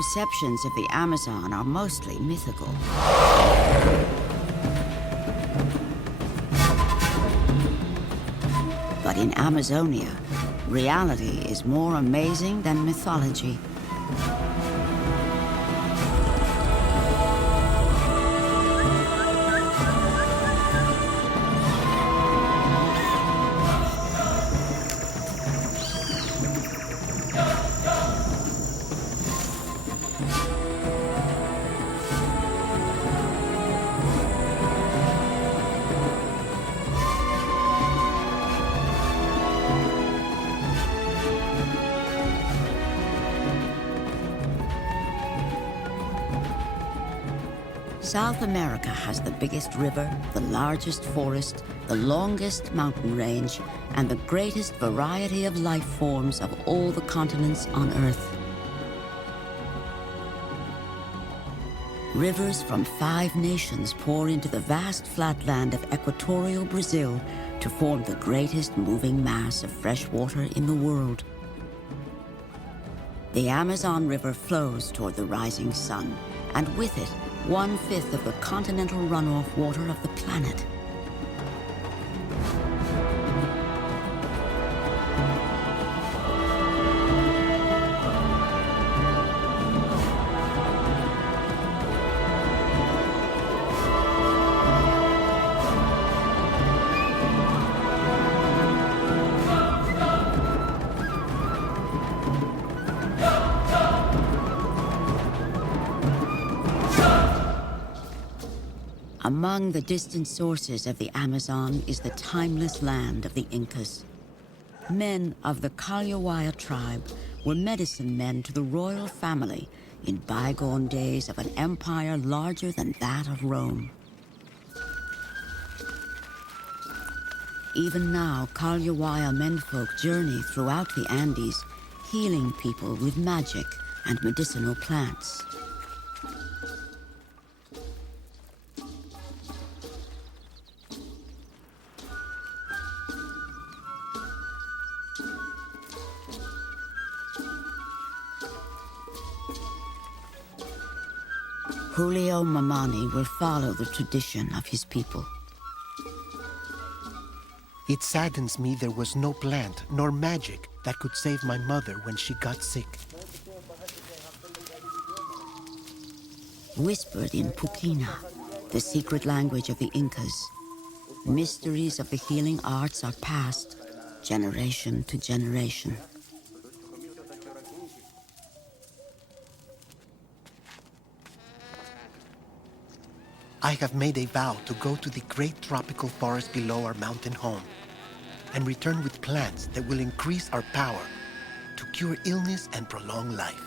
perceptions of the Amazon are mostly mythical. But in Amazonia, reality is more amazing than mythology. South America has the biggest river, the largest forest, the longest mountain range, and the greatest variety of life forms of all the continents on Earth. Rivers from 5 nations pour into the vast flatland of equatorial Brazil to form the greatest moving mass of fresh water in the world. The Amazon River flows toward the rising sun, and with it, 1/5 of the continental runoff water of the planet. Among the distant sources of the Amazon is the timeless land of the Incas. Men of the Calhuaya tribe were medicine men to the royal family in bygone days of an empire larger than that of Rome. Even now, Calhuaya menfolk journey throughout the Andes, healing people with magic and medicinal plants. Julio Mamani will follow the tradition of his people. It saddens me there was no plant nor magic that could save my mother when she got sick. Whispered in Pukina, the secret language of the Incas, mysteries of the healing arts are passed generation to generation. I have made a vow to go to the great tropical forest below our mountain home and return with plants that will increase our power to cure illness and prolong life.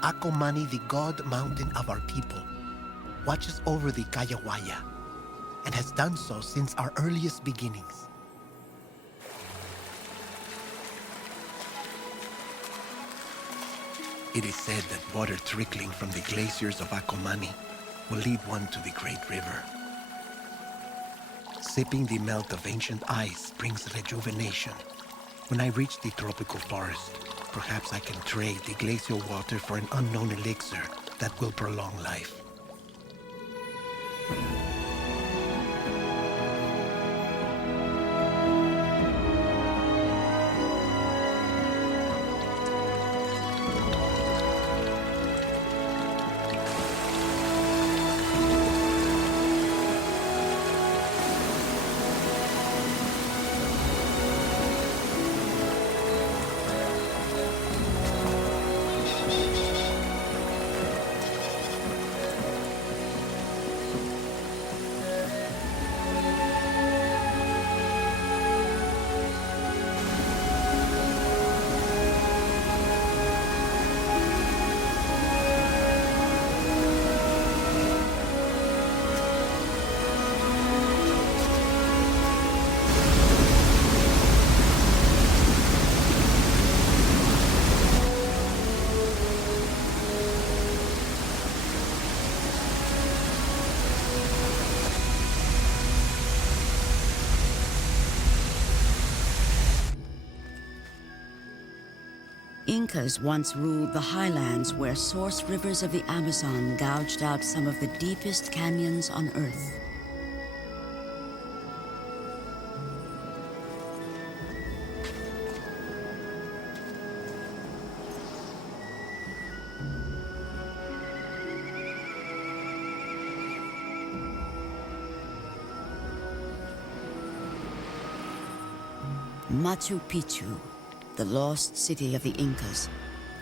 Acomani, the god mountain of our people, watches over the Calhuaya and has done so since our earliest beginnings. It is said that water trickling from the glaciers of Acomani will lead one to the great river. Sipping the melt of ancient ice brings rejuvenation. When I reach the tropical forest, perhaps I can trade the glacial water for an unknown elixir that will prolong life. Incas once ruled the highlands where source rivers of the Amazon gouged out some of the deepest canyons on Earth. Machu Picchu, the lost city of the Incas,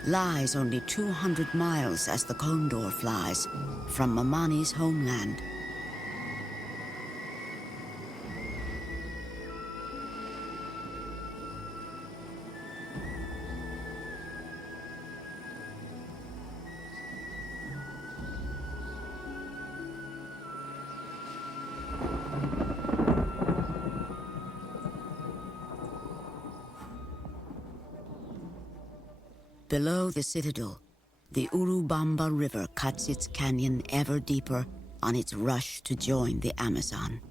lies only 200 miles as the condor flies from Mamani's homeland. Below the citadel, the Urubamba River cuts its canyon ever deeper on its rush to join the Amazon.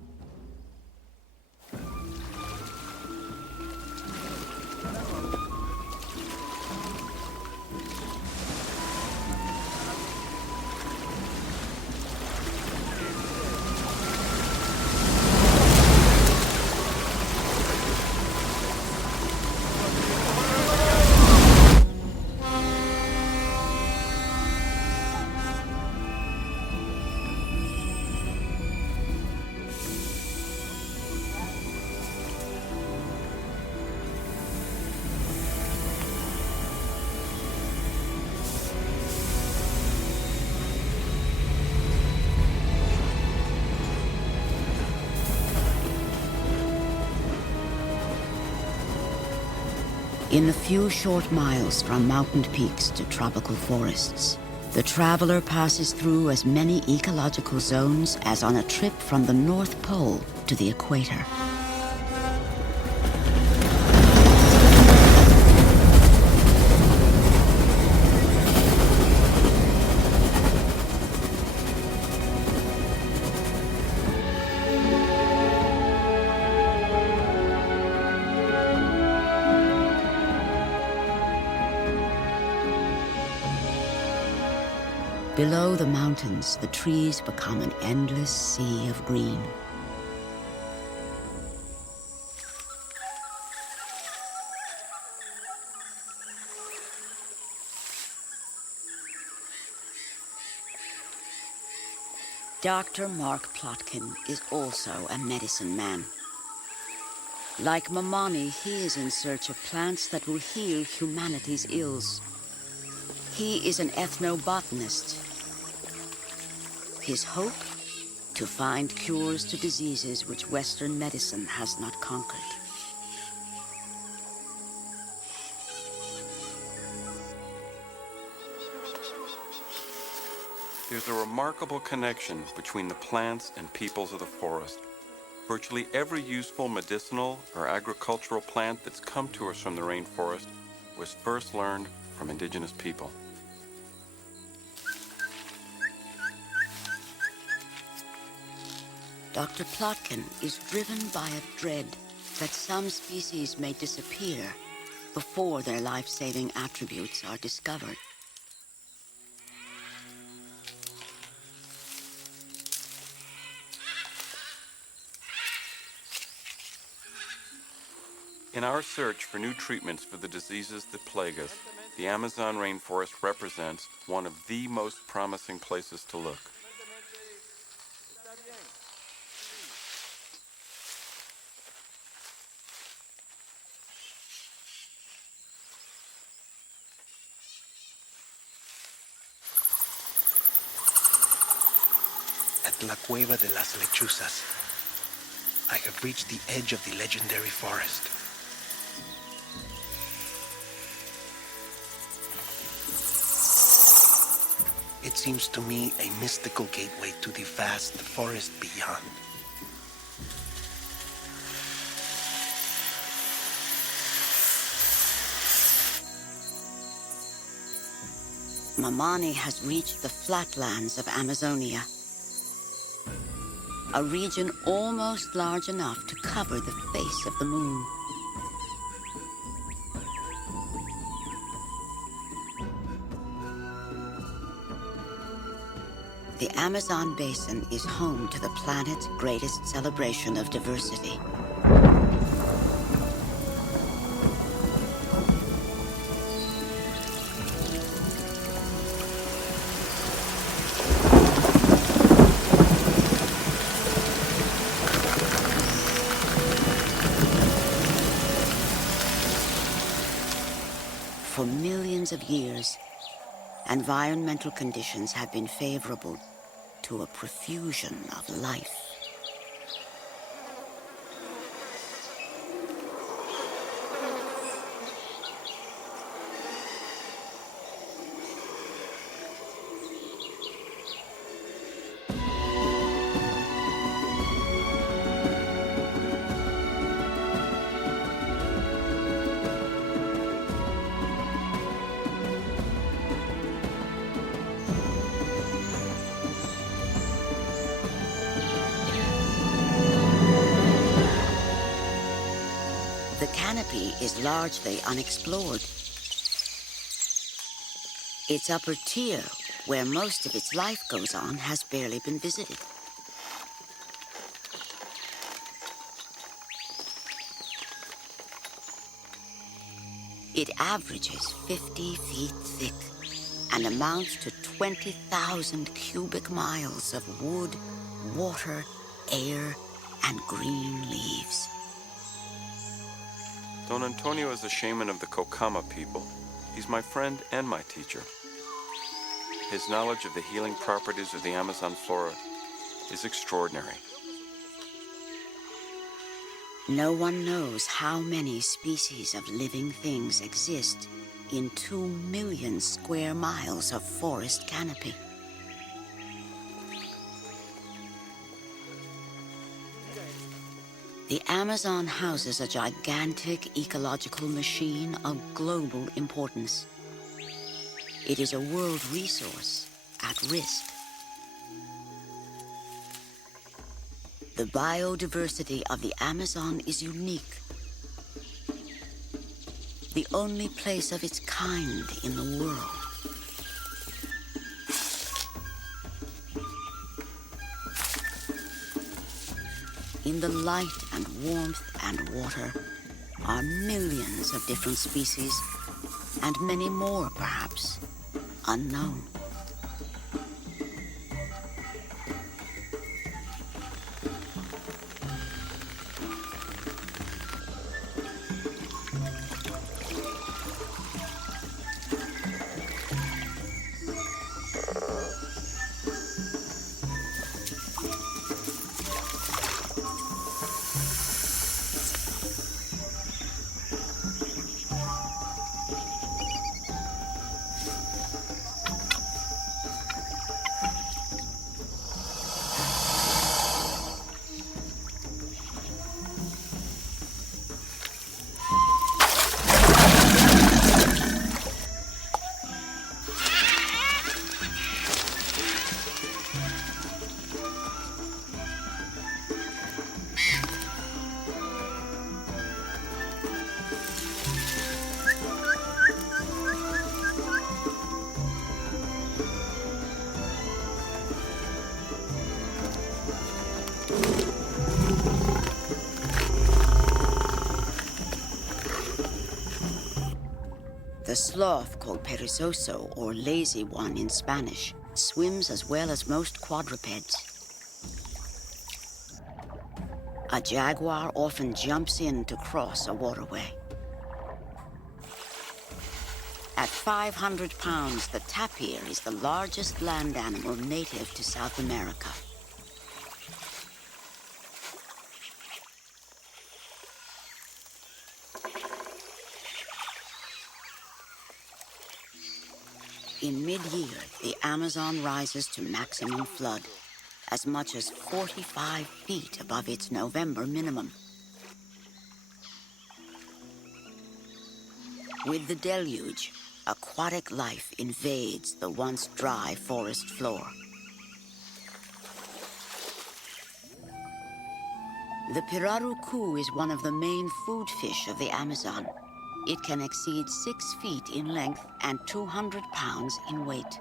In the few short miles from mountain peaks to tropical forests, the traveler passes through as many ecological zones as on a trip from the North Pole to the equator. Below the mountains, the trees become an endless sea of green. Dr. Mark Plotkin is also a medicine man. Like Mamani, he is in search of plants that will heal humanity's ills. He is an ethnobotanist. His hope? To find cures to diseases which Western medicine has not conquered. There's a remarkable connection between the plants and peoples of the forest. Virtually every useful medicinal or agricultural plant that's come to us from the rainforest was first learned from indigenous people. Dr. Plotkin is driven by a dread that some species may disappear before their life-saving attributes are discovered. In our search for new treatments for the diseases that plague us, the Amazon rainforest represents one of the most promising places to look. At La Cueva de las Lechuzas, I have reached the edge of the legendary forest. It seems to me a mystical gateway to the vast forest beyond. Mamani has reached the flatlands of Amazonia, a region almost large enough to cover the face of the moon. The Amazon basin is home to the planet's greatest celebration of diversity. For millions of years, environmental conditions have been favorable to a profusion of life. The canopy is largely unexplored. Its upper tier, where most of its life goes on, has barely been visited. It averages 50 feet thick and amounts to 20,000 cubic miles of wood, water, air, and green leaves. Don Antonio is a shaman of the Kokama people. He's my friend and my teacher. His knowledge of the healing properties of the Amazon flora is extraordinary. No one knows how many species of living things exist in 2 million square miles of forest canopy. The Amazon houses a gigantic ecological machine of global importance. It is a world resource at risk. The biodiversity of the Amazon is unique. The only place of its kind in the world. In the light and warmth and water are millions of different species, and many more, perhaps, unknown. The sloth, called perezoso, or lazy one in Spanish, swims as well as most quadrupeds. A jaguar often jumps in to cross a waterway. At 500 pounds, the tapir is the largest land animal native to South America. In mid-year, the Amazon rises to maximum flood, as much as 45 feet above its November minimum. With the deluge, aquatic life invades the once dry forest floor. The pirarucu is one of the main food fish of the Amazon. It can exceed 6 feet in length and 200 pounds in weight.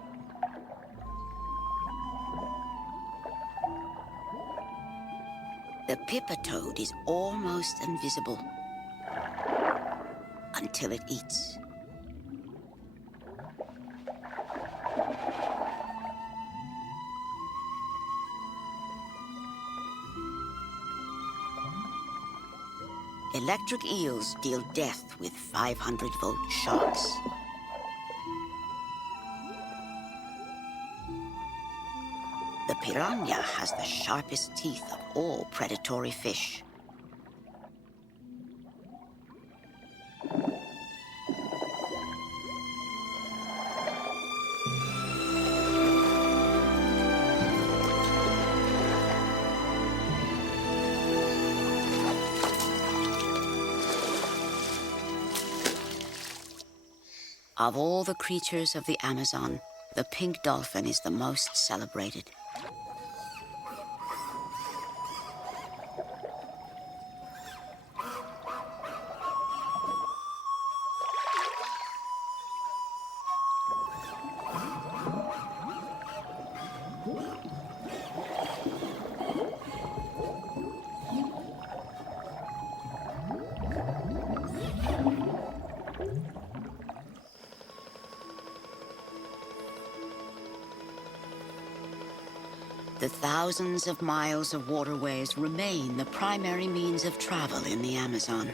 The pippa toad is almost invisible until it eats. Electric eels deal death with 500-volt shocks. The piranha has the sharpest teeth of all predatory fish. Of all the creatures of the Amazon, the pink dolphin is the most celebrated. The thousands of miles of waterways remain the primary means of travel in the Amazon.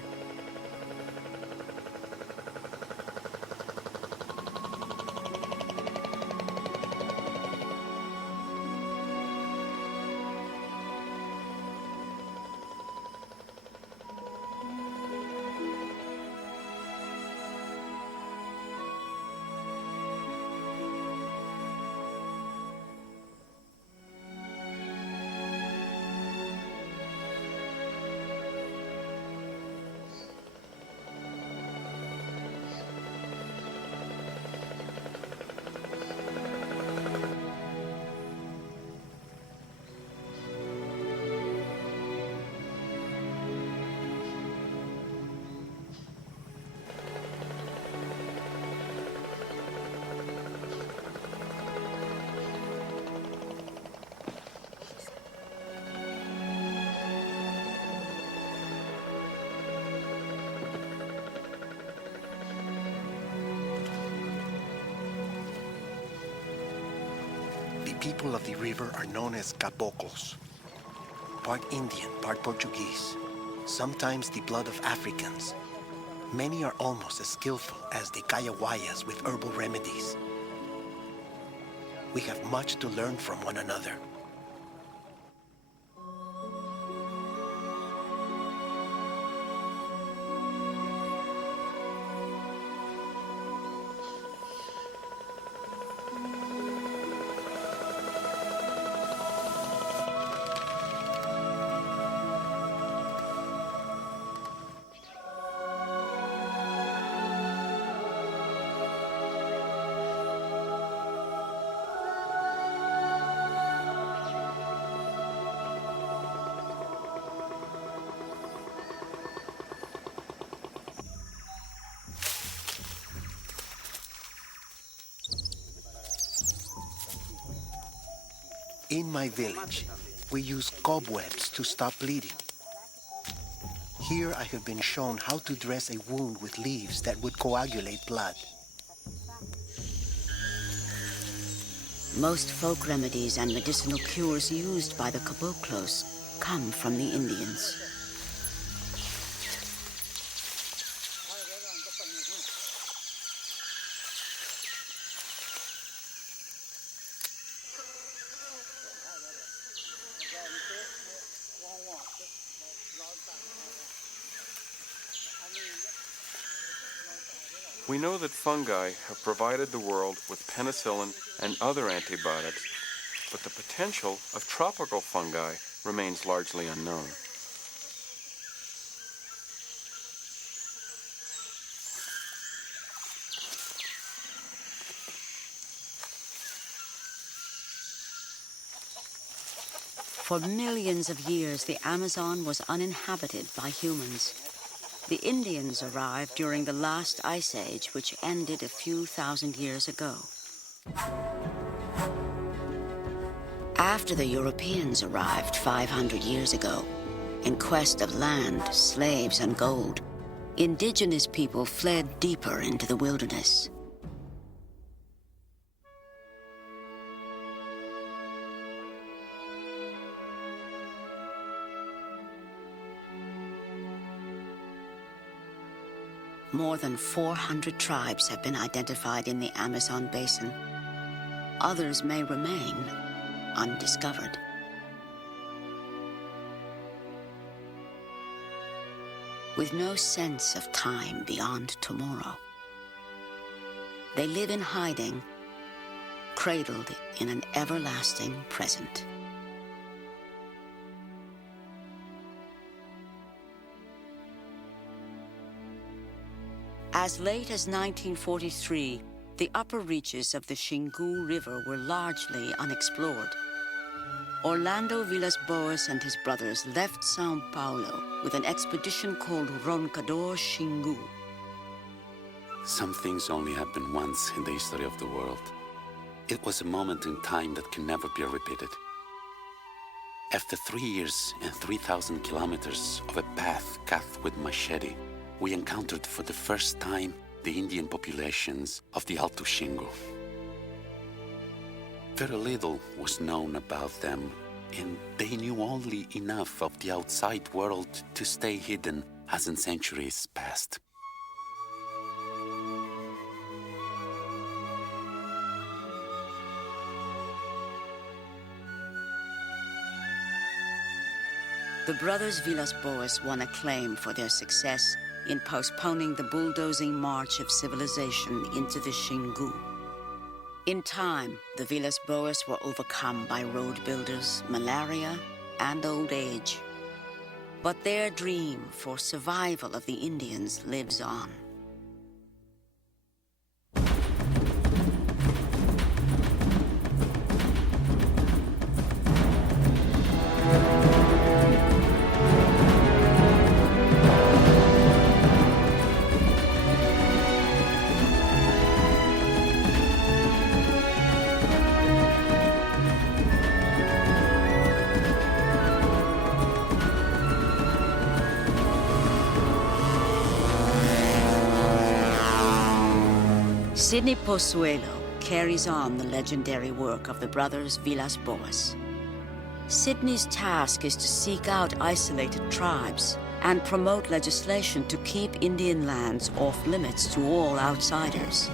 The people of the river are known as caboclos, part Indian, part Portuguese, sometimes the blood of Africans. Many are almost as skillful as the Kayawayas with herbal remedies. We have much to learn from one another. In my village, we use cobwebs to stop bleeding. Here I have been shown how to dress a wound with leaves that would coagulate blood. Most folk remedies and medicinal cures used by the caboclos come from the Indians. We know that fungi have provided the world with penicillin and other antibiotics, but the potential of tropical fungi remains largely unknown. For millions of years, the Amazon was uninhabited by humans. The Indians arrived during the last ice age, which ended a few thousand years ago. After the Europeans arrived 500 years ago, In quest of land, slaves, and gold, indigenous people fled deeper into the wilderness. More than 400 tribes have been identified in the Amazon basin. Others may remain undiscovered. With no sense of time beyond tomorrow, they live in hiding, cradled in an everlasting present. As late as 1943, the upper reaches of the Xingu River were largely unexplored. Orlando Villas-Boas and his brothers left São Paulo with an expedition called Roncador Xingu. Some things only happen once in the history of the world. It was a moment in time that can never be repeated. After 3 years and 3,000 kilometers of a path cut with machete, we encountered for the first time the Indian populations of the Alto Xingu. Very little was known about them, and they knew only enough of the outside world to stay hidden as in centuries passed. The brothers Villas-Boas won acclaim for their success in postponing the bulldozing march of civilization into the Xingu. In time, the Villas-Boas were overcome by road builders, malaria, and old age. But their dream for survival of the Indians lives on. Sidney Pozuelo carries on the legendary work of the brothers Villas-Boas. Sidney's task is to seek out isolated tribes and promote legislation to keep Indian lands off limits to all outsiders.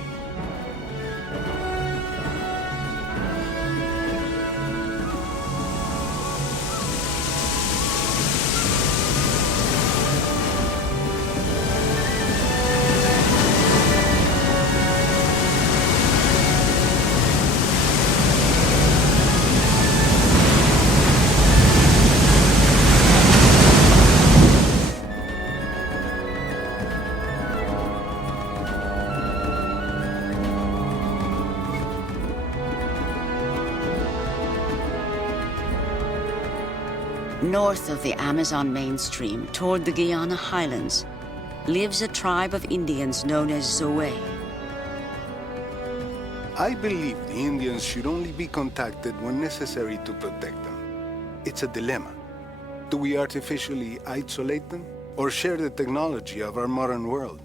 North of the Amazon mainstream, toward the Guiana highlands, lives a tribe of Indians known as Zoe. I believe the Indians should only be contacted when necessary to protect them. It's a dilemma. Do we artificially isolate them or share the technology of our modern world?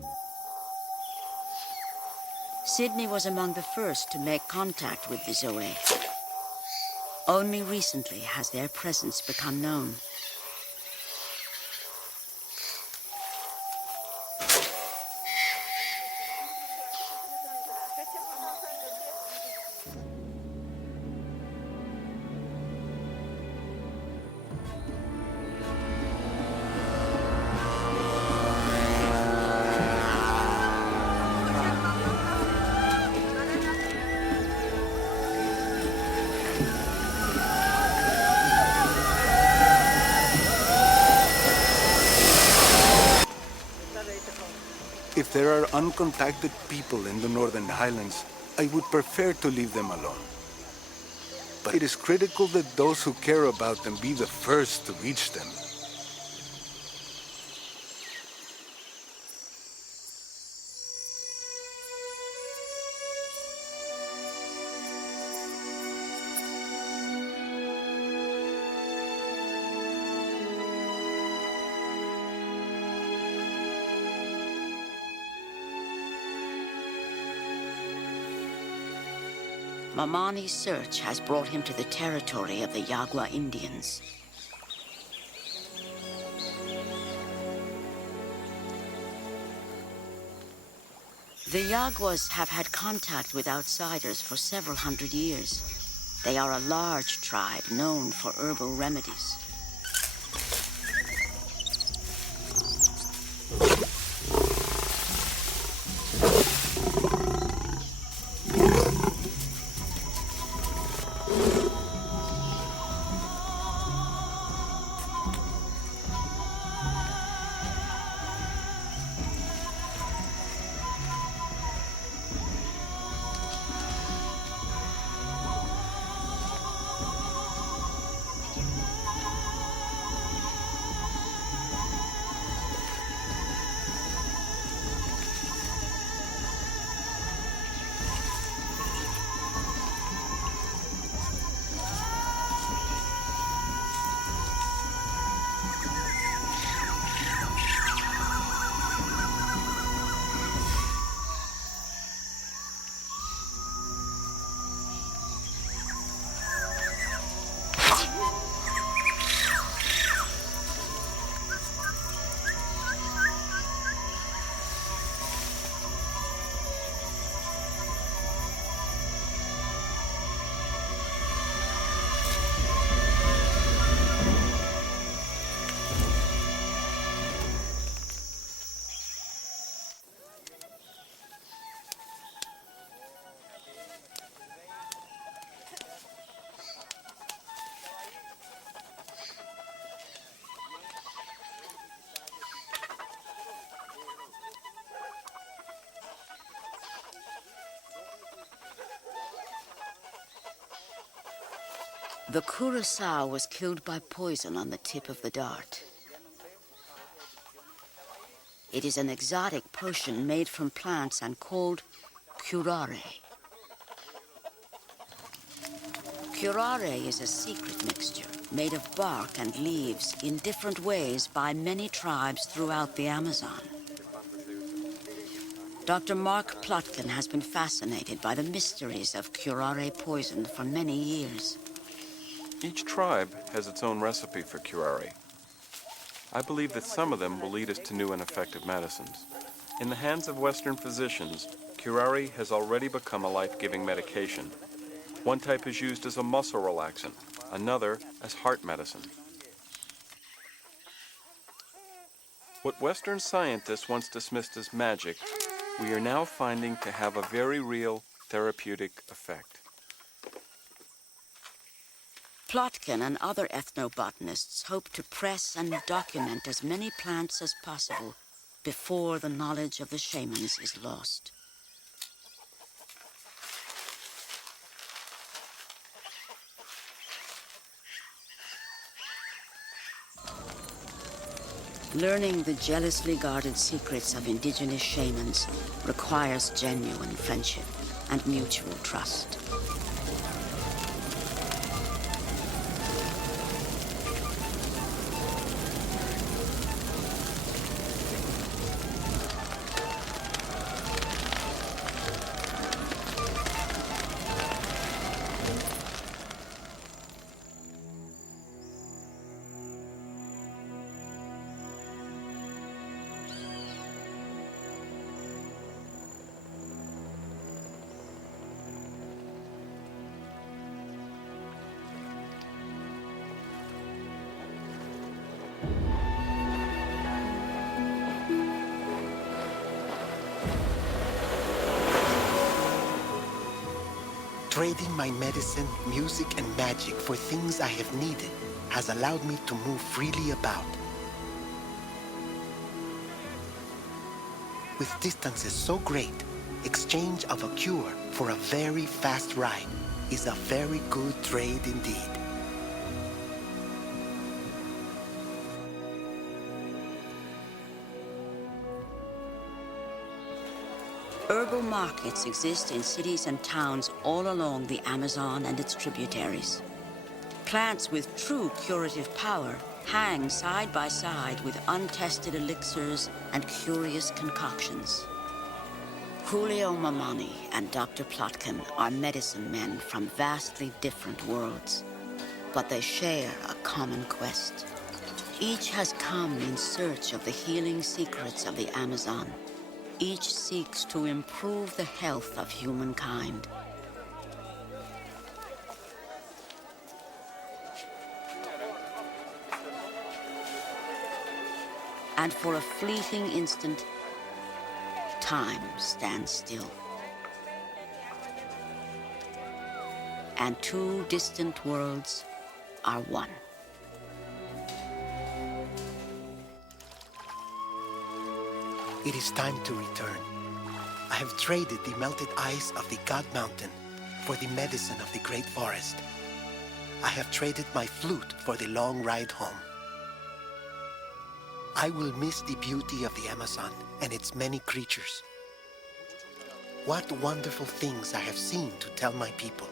Sidney was among the first to make contact with the Zoe. Only recently has their presence become known. If there are uncontacted people in the Northern Highlands, I would prefer to leave them alone. But it is critical that those who care about them be the first to reach them. Mamani's search has brought him to the territory of the Yagua Indians. The Yaguas have had contact with outsiders for several hundred years. They are a large tribe known for herbal remedies. The curacao was killed by poison on the tip of the dart. It is an exotic potion made from plants and called curare. Curare is a secret mixture made of bark and leaves in different ways by many tribes throughout the Amazon. Dr. Mark Plotkin has been fascinated by the mysteries of curare poison for many years. Each tribe has its own recipe for curare. I believe that some of them will lead us to new and effective medicines. In the hands of Western physicians, curare has already become a life-giving medication. One type is used as a muscle relaxant, another as heart medicine. What Western scientists once dismissed as magic, we are now finding to have a very real therapeutic effect. Plotkin and other ethnobotanists hope to press and document as many plants as possible before the knowledge of the shamans is lost. Learning the jealously guarded secrets of indigenous shamans requires genuine friendship and mutual trust. Trading my medicine, music, and magic for things I have needed has allowed me to move freely about. With distances so great, exchange of a cure for a very fast ride is a very good trade indeed. Herbal markets exist in cities and towns all along the Amazon and its tributaries. Plants with true curative power hang side by side with untested elixirs and curious concoctions. Julio Mamani and Dr. Plotkin are medicine men from vastly different worlds, but they share a common quest. Each has come in search of the healing secrets of the Amazon. Each seeks to improve the health of humankind. And for a fleeting instant, time stands still. And two distant worlds are one. It is time to return. I have traded the melted ice of the God Mountain for the medicine of the Great Forest. I have traded my flute for the long ride home. I will miss the beauty of the Amazon and its many creatures. What wonderful things I have seen to tell my people.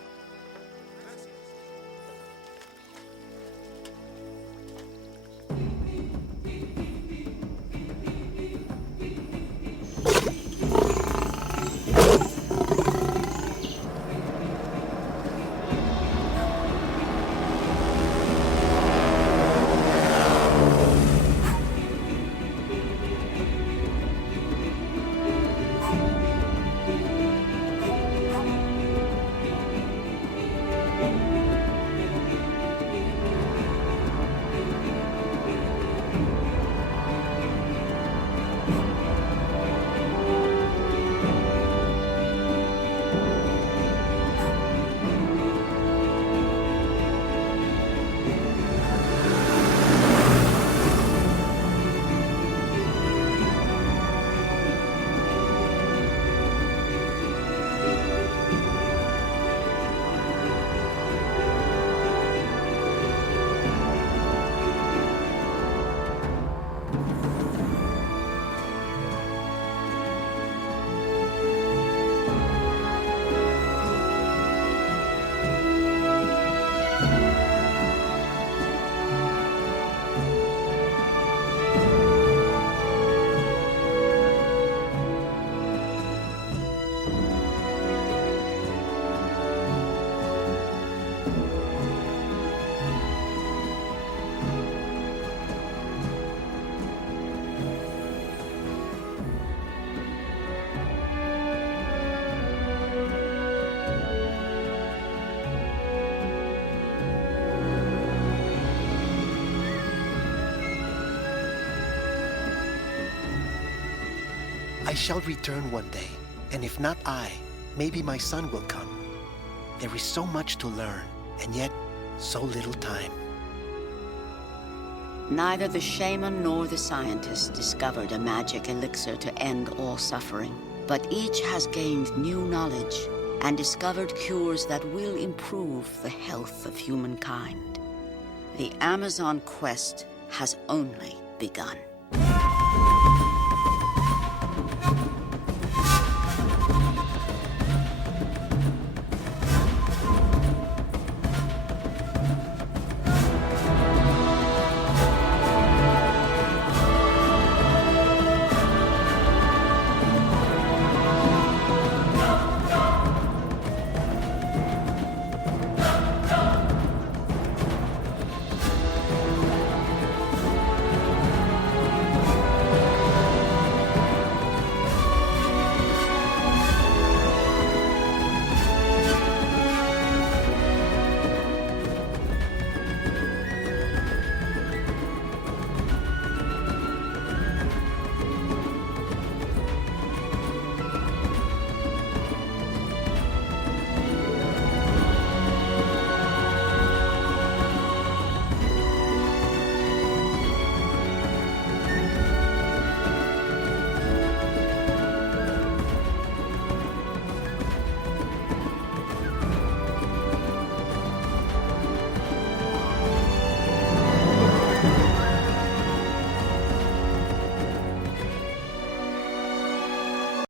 I shall return one day, and if not I, maybe my son will come. There is so much to learn, and yet so little time. Neither the shaman nor the scientist discovered a magic elixir to end all suffering, but each has gained new knowledge and discovered cures that will improve the health of humankind. The Amazon quest has only begun.